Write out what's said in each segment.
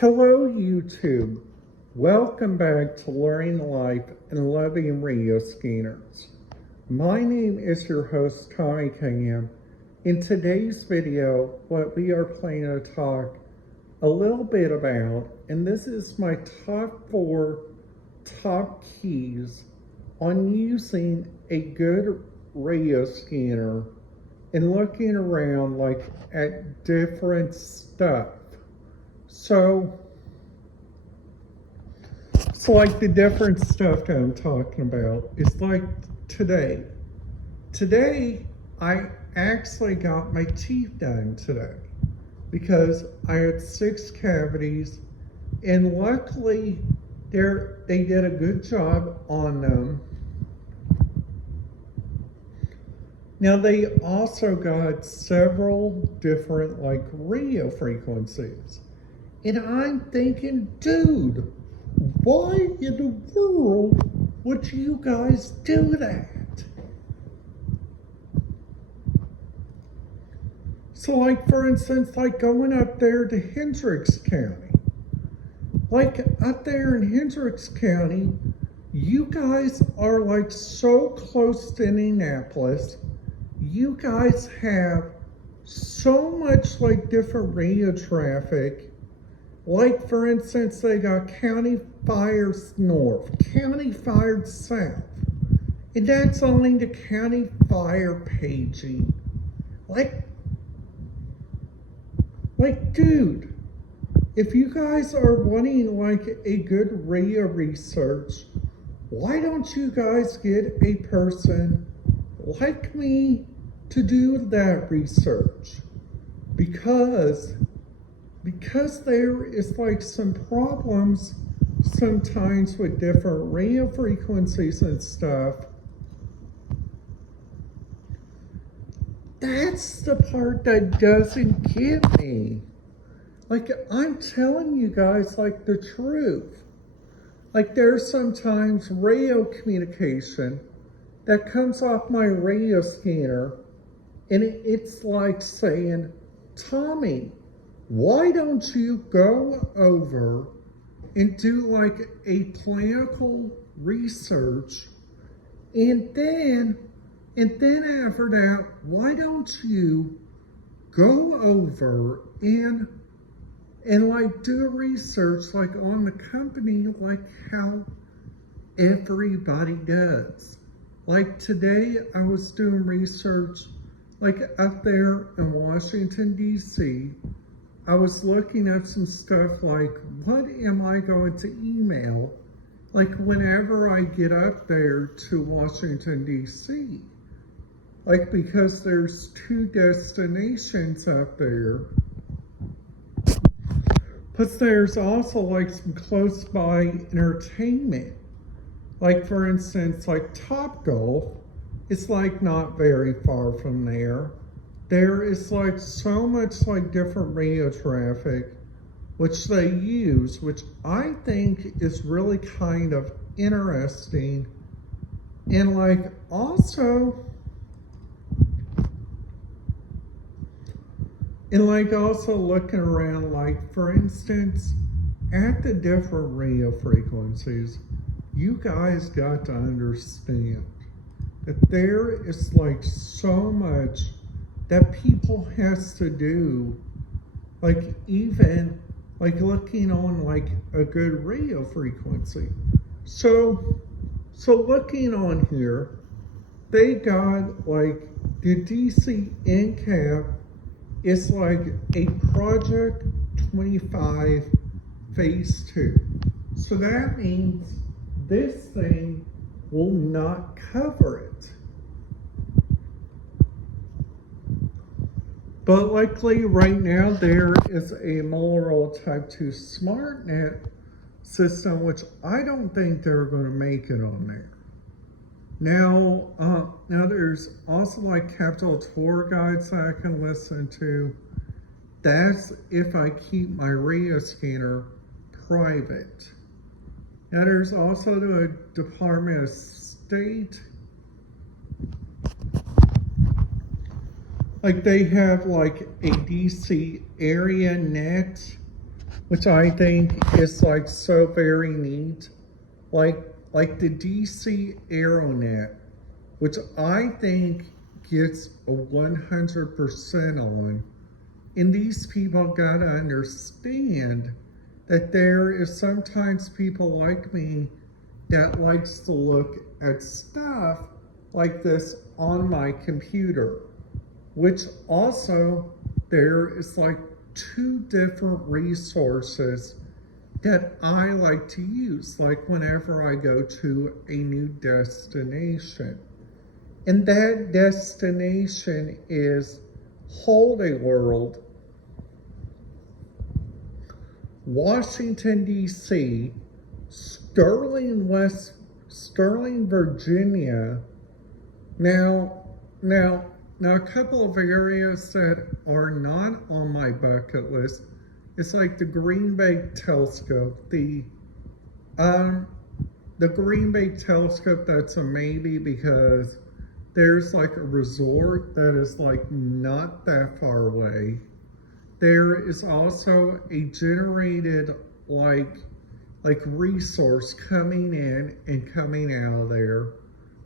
Hello, YouTube. Welcome back to Learning Life and Loving Radio Scanners. My name is your host, Tommy Cunningham. In today's video, what we are planning to talk a little bit about, and this is my top 4 top keys on using a good radio scanner and looking around at different stuff. So the different stuff that I'm talking about is like today. Today, I actually got my teeth done today because I had 6 cavities, and luckily they did a good job on them. Now they also got several different radio frequencies. And I'm thinking, dude, why in the world would you guys do that? So for instance, going up there to Hendricks County. Up there in Hendricks County, you guys are so close to Indianapolis. You guys have so much different radio traffic. For instance, they got county fires north, county fires south, and that's only the county fire paging. Dude, if you guys are wanting a good radio research, why don't you guys get a person like me to do that research? Because there is some problems sometimes with different radio frequencies and stuff. That's the part that doesn't get me. I'm telling you guys the truth. There's sometimes radio communication that comes off my radio scanner, and it's saying, Tommy, why don't you go over and do a clinical research, and then after that, why don't you go over and do a research on the company how everybody does. Today I was doing research up there in Washington, D.C. I was looking at some stuff what am I going to email whenever I get up there to Washington, D.C. Because there's 2 destinations up there. Plus there's also some close by entertainment. For instance, Topgolf, it's not very far from there. There is so much different radio traffic which they use, which I think is really kind of interesting. And also looking around, for instance, at the different radio frequencies, you guys got to understand that there is so much that people has to do, even looking on a good radio frequency. So looking on here, they got the DC NCAP is a Project 25 Phase 2. So that means this thing will not cover it. But luckily right now there is a Motorola Type 2 SmartNet system, which I don't think they're going to make it on there. Now there's also Capital Tour guides that I can listen to. That's if I keep my radio scanner private. Now there's also the Department of State. They have a DC area net which I think is like so very neat. Like like the DC AeroNet, which I think gets a 100% on. And these people gotta understand that there is sometimes people like me that likes to look at stuff like this on my computer, which also there is like two different resources that I like to use, like whenever I go to a new destination. And that destination is Holy World, Washington, D.C., Sterling, Virginia. Now, a couple of areas that are not on my bucket list. It's like the Green Bay Telescope. The Green Bay Telescope, that's a maybe because there's like a resort that is like not that far away. There is also a generated like resource coming in and coming out of there,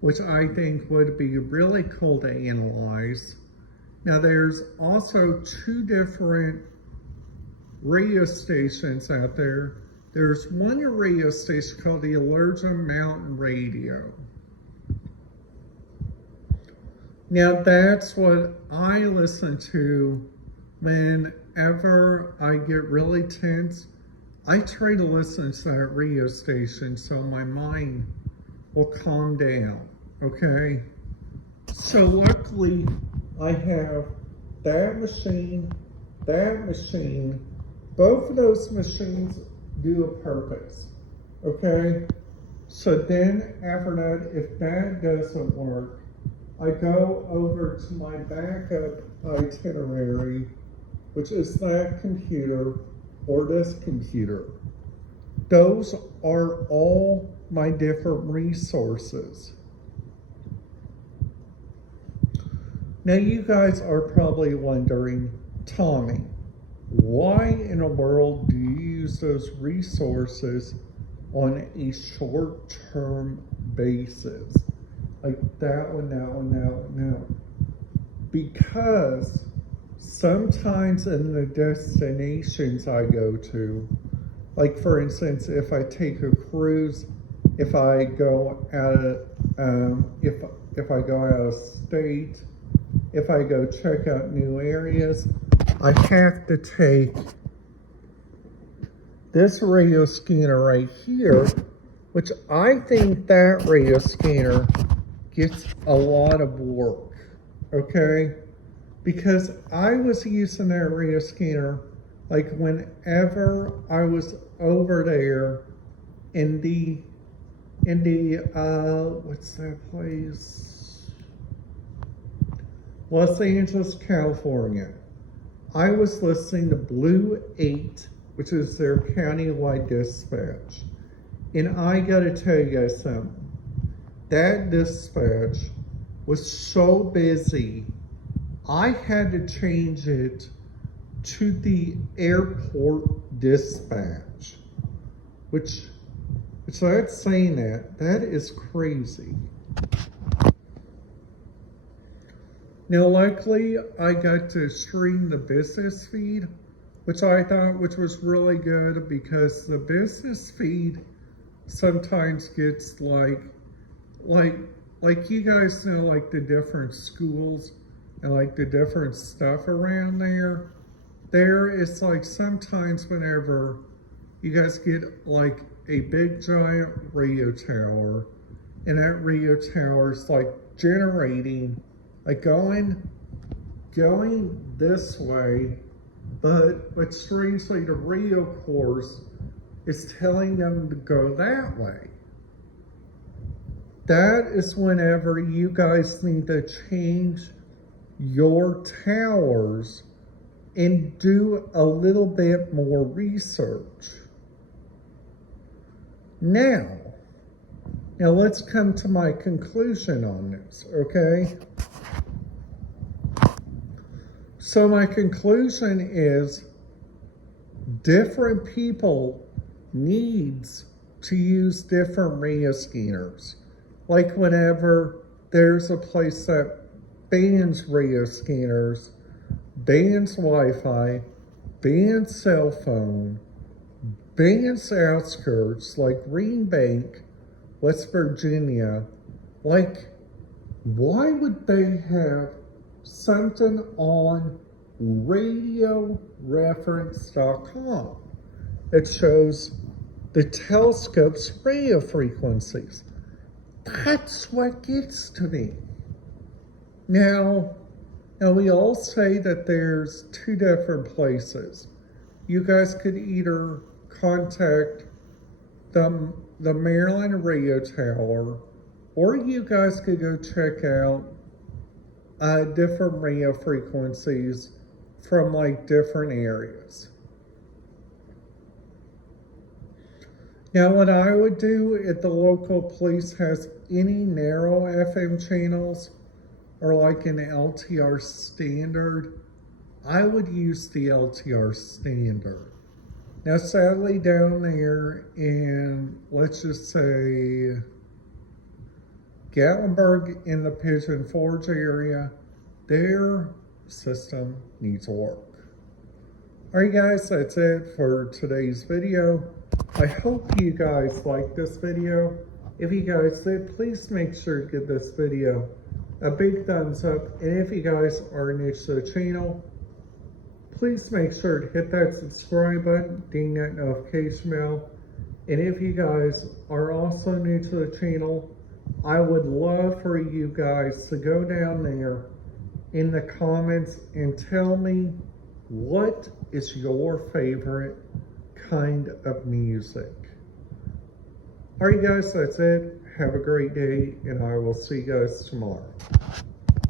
which I think would be really cool to analyze. Now there's also two different radio stations out there. There's one radio station called the Allergen Mountain Radio. Now that's what I listen to whenever I get really tense. I try to listen to that radio station so my mind will calm down, okay? So luckily I have that machine, both of those machines do a purpose, okay? So then after that, if that doesn't work, I go over to my backup itinerary, which is that computer or this computer. Those are all my different resources. Now you guys are probably wondering, Tommy, why in the world do you use those resources on a short-term basis? Like that one. Because sometimes in the destinations I go to, like for instance, if I take a cruise, if I go out of state, if I go check out new areas, I have to take this radio scanner right here, which I think that radio scanner gets a lot of work, okay? Because I was using that radio scanner like whenever I was over there in the what's that place? Los Angeles, California. I was listening to Blue 8, which is their countywide dispatch. And I gotta tell you guys something. That dispatch was so busy, I had to change it to the airport dispatch, which that's saying that is crazy. Now, luckily, I got to stream the business feed, which was really good because the business feed sometimes gets like you guys know, like the different schools and like the different stuff around there. There is like sometimes whenever you guys get like a big giant radio tower, and that radio tower is like generating, like going this way, but strangely the radio course is telling them to go that way. That is whenever you guys need to change your towers and do a little bit more research. Now let's come to my conclusion on this, okay? So my conclusion is different people needs to use different RIO scanners. Like whenever there's a place that bans RIO scanners, bans Wi-Fi, bans cell phone, bans outskirts like Green Bank, West Virginia, like why would they have something on radioreference.com that shows the telescope's radio frequencies? That's what gets to me. Now we all say that there's two different places. You guys could either contact the Maryland Radio Tower, or you guys could go check out different radio frequencies from like different areas. Now, what I would do if the local police has any narrow FM channels or like an LTR standard, I would use the LTR standard. Now, sadly, down there in, let's just say, Gatlinburg in the Pigeon Forge area, their system needs work. Alright guys, that's it for today's video. I hope you guys liked this video. If you guys did, please make sure to give this video a big thumbs up. And if you guys are new to the channel, please make sure to hit that subscribe button, ding that notification bell. And if you guys are also new to the channel, I would love for you guys to go down there in the comments and tell me what is your favorite kind of music. Alright guys, that's it. Have a great day, and I will see you guys tomorrow.